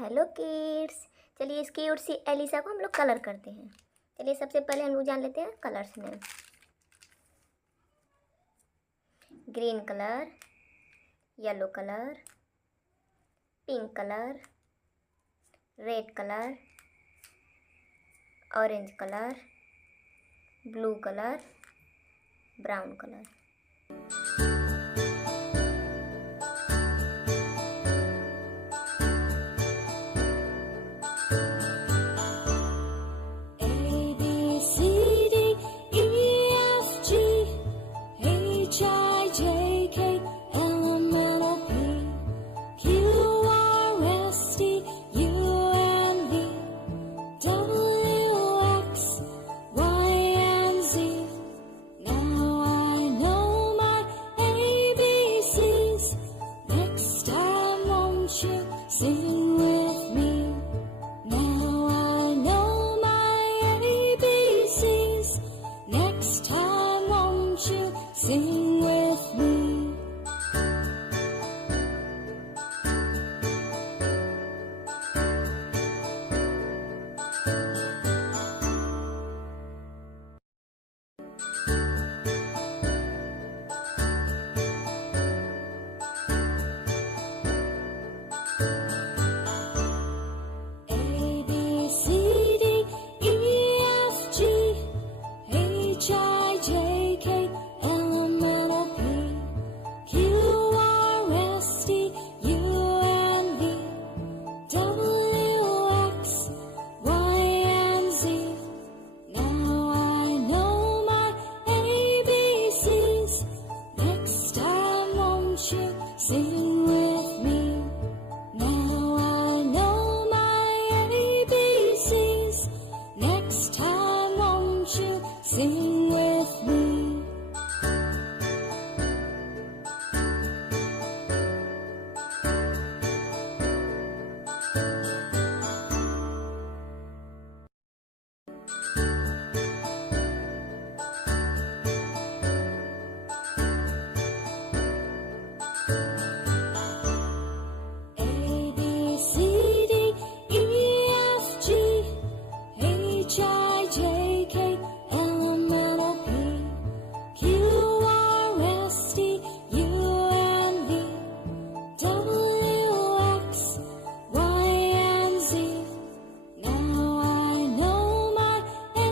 Hello kids, चलिए इस cute सी Elisa को हम लोग कलर करते हैं। चलिए सबसे पहले हम लोग जान लेते हैं कलर्स में। Green colour, yellow colour, pink colour, red colour, orange colour, blue colour, brown colour. Sing with me. Now I know my ABCs. Next time, won't you sing with me?